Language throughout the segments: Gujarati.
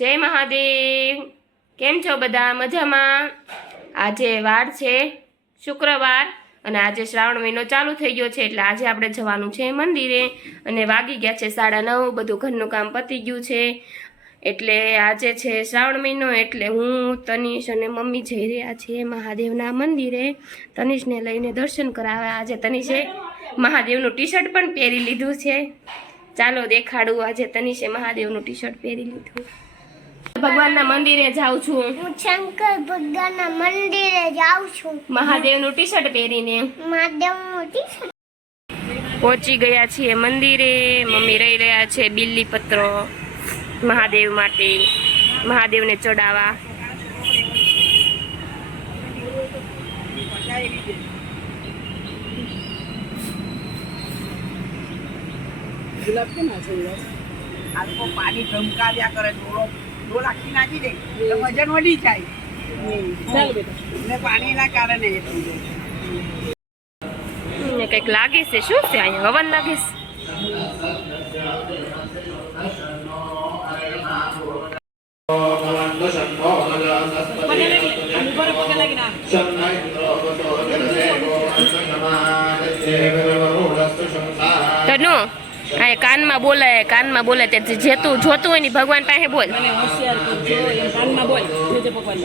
જય મહાદેવ। કેમ છો બધા? મજામાં? આજે વાર છે શુક્રવાર અને આજે શ્રાવણ મહિનો ચાલુ થઈ ગયો છે એટલે આજે આપણે જવાનું છે મંદિરે અને વાગી ગયા છે 9:30। બધું ઘરનું કામ પતી ગયું છે એટલે આજે છે શ્રાવણ મહિનો એટલે હું તનિષ અને મમ્મી જઈ રહ્યા છીએ મહાદેવના મંદિરે તનિષને લઈને દર્શન કરાવવા। આજે તનિષે મહાદેવનું ટી-શર્ટ પણ પહેરી લીધું છે। ચાલો દેખાડું। આજે તનિષે મહાદેવનું ટી-શર્ટ પહેરી લીધું। ભગવાનના મંદિરે જાઉં છું। હું શંકર ભગવાનના મંદિરે જાઉં છું મહાદેવનું ટી-શર્ટ પહેરીને। મહાદેવનું ટી-શર્ટ પહોંચી ગયા છીએ મંદિરે। મમ્મી રહી રહ્યા છે બીલીપત્ર મહાદેવ માટે, મહાદેવને ચડાવવા। ગુલાબ કેમ છે? આખો પાણી ધમકાવ્યા કરે, ડોળ આખી નાખી દે તો વજન વધી જાય ને પાણીના કારણે કંઈક લાગે છે। શું છે અહીંયા? હવન લાગે છે। તનુ આ કાનમાં બોલાય, કાનમાં બોલાય તે જેતું જોતું હોય ને ભગવાન પાસે બોલ। હોશિયાર કરજો એમ કાનમાં બોલ જે ભગવાન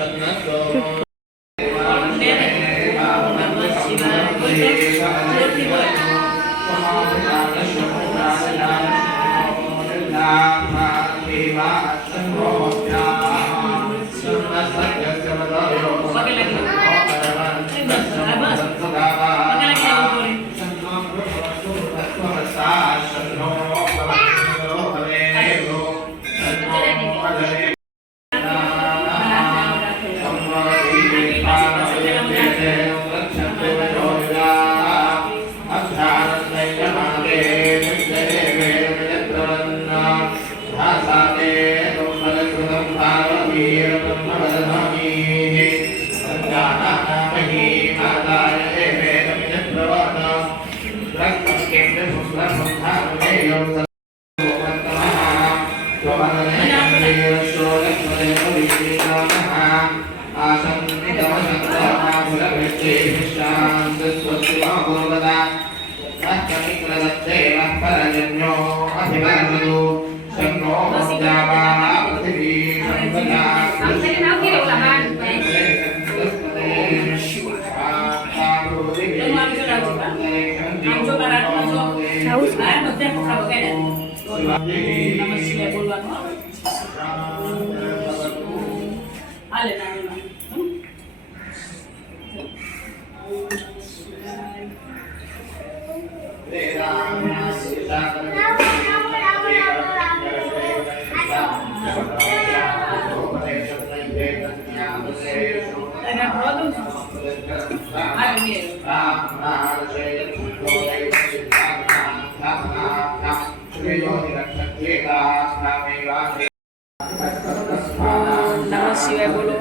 નમઃ શિવાય બોલો।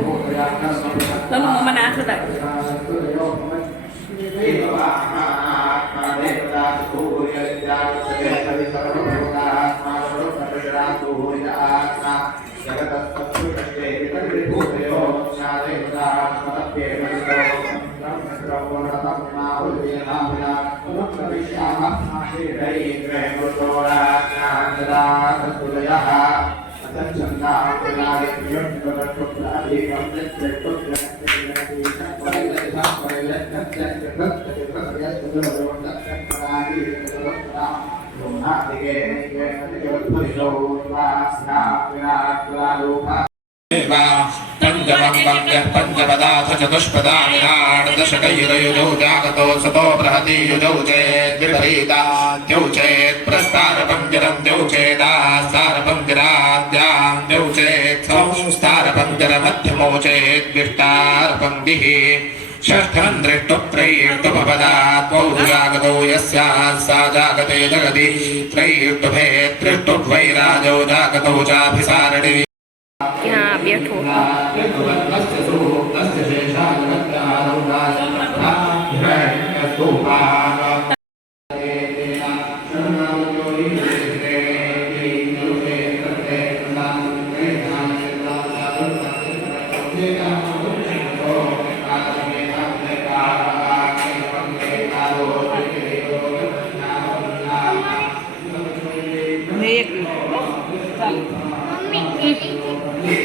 તમે મમ્માને હાથ લગાવ। पंचपदाथ चतुष्पदा विराटदशकैरयुजौ जागतो सतो बृहति युजौ चेत् विपरीताद्यौ चेत् प्रस्तारपञ्जरं द्यौ चेदास्तारपञ्जराद्यां द्यौ चेत् संस्तारपञ्जरमध्यमौ चेत् विष्टारपङ्क्तिः षष्ठं दृष्टुत्रयीष्टुपपदात्वौ जागतौ यस्याः सा जागते जगति त्रयीष्टुभे त्रिष्टुभैराजौ जागतौ चाभिसारणि ત્યાં બેઠો।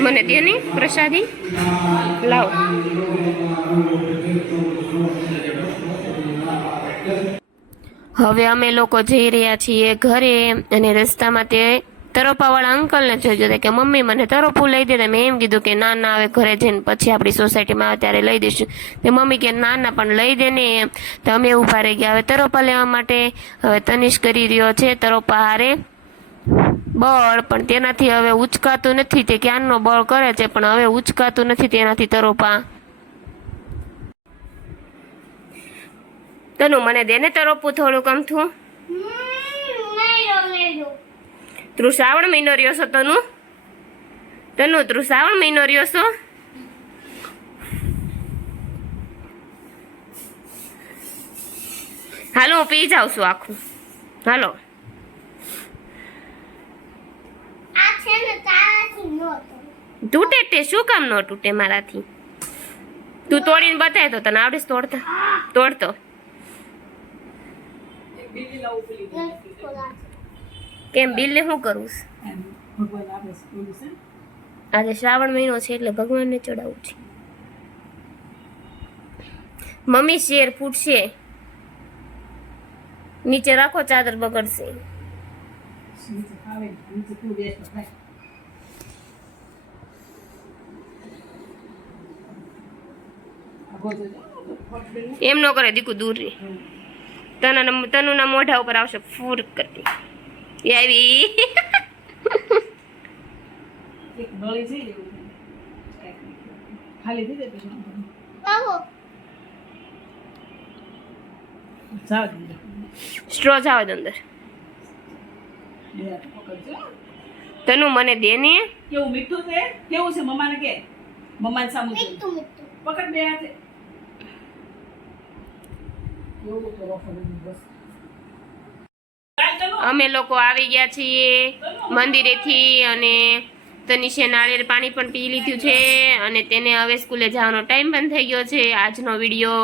મને દે ને પ્રસાદી લાવ. હવે અમે લોકો જઈ રહ્યા છીએ ઘરે અને રસ્તામાં તે તરોપાવાળા અંકલને જોઈ હતા કે મમ્મી મને તરોપું લઈ દે. મેં એમ કીધું કે ના ના હવે ઘરે જઈને પછી આપણી સોસાયટીમાં આવે ત્યારે લઈ દઈશું. તે મમ્મી કે ના ના પણ લઈ દે ને એમ. તો અમે ઊભા રહી ગયા હવે તરોપા લેવા માટે. હવે તનિષ કરી રહ્યો છે તરોપા હારે બળ, પણ તેનાથી હવે ઉચકાતું નથી. તે ક્યારનો બળ કરે છે પણ હવે ઉચકાતું નથી તેનાથી તરોપા. તનુ મને દે ને તરોપું થોડુંક અમથું. તું શ્રાવણ મહિનો રહ્યો છો તનુ? તનુ તું શ્રાવણ મહિનો રહ્યો છો? હાલો હું પી જાઉં છું આખું. હાલો આ છે ને તારાથી નો તૂટે તે શું કામ ન તૂટે મારાથી? તું તોડીને બતાય તો તને આવડે છે તોડતા? તોડતો બીજી લાવું પેલી કેમ બિલને શું કરવું છે? એમ ભગવાન આપે છે બોલું છે. આજે શ્રાવણ મહિનો છે એટલે ભગવાનને ચડાવવું છે. મમ્મી શેર ફૂટશે, નીચે રાખો ચાદર બગડશે. નીચે ખાવે નીચે તું બેસ તો ખાય. આગો જજો ફટ બેન. એમ ન કરે દીકુ દૂર રે. તનુના મોઢા ઉપર આવશે ફૂર કરતી. એ આવી એક નળી છે એવું ખાલી થઈ જાય પછી બાબુ જાવ દે. સ્ટ્રો જાવ દે અંદર. બે હાથ પકડજો. તનુ મને દે ને. કેવું મીઠું છે? કેવું છે મમ્માને કે? મમ્માને સામું છે. મીઠું મીઠું પકડ બે હાથે. કેવું તો રફા બસ. અમે લોકો આવી ગયા છીએ મંદિરેથી અને તનિષે નાળિયેર પાણી પણ પી લીધું છે અને તેને હવે સ્કૂલે જવાનો ટાઈમ પણ થઈ ગયો છે. આજનો વિડીયો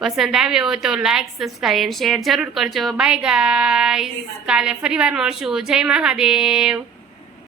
પસંદ આવ્યો હોય તો લાઈક સબસ્ક્રાઈબ અને શેર જરૂર કરજો. બાય ગાઈઝ, કાલે ફરીવાર મળશું. જય મહાદેવ.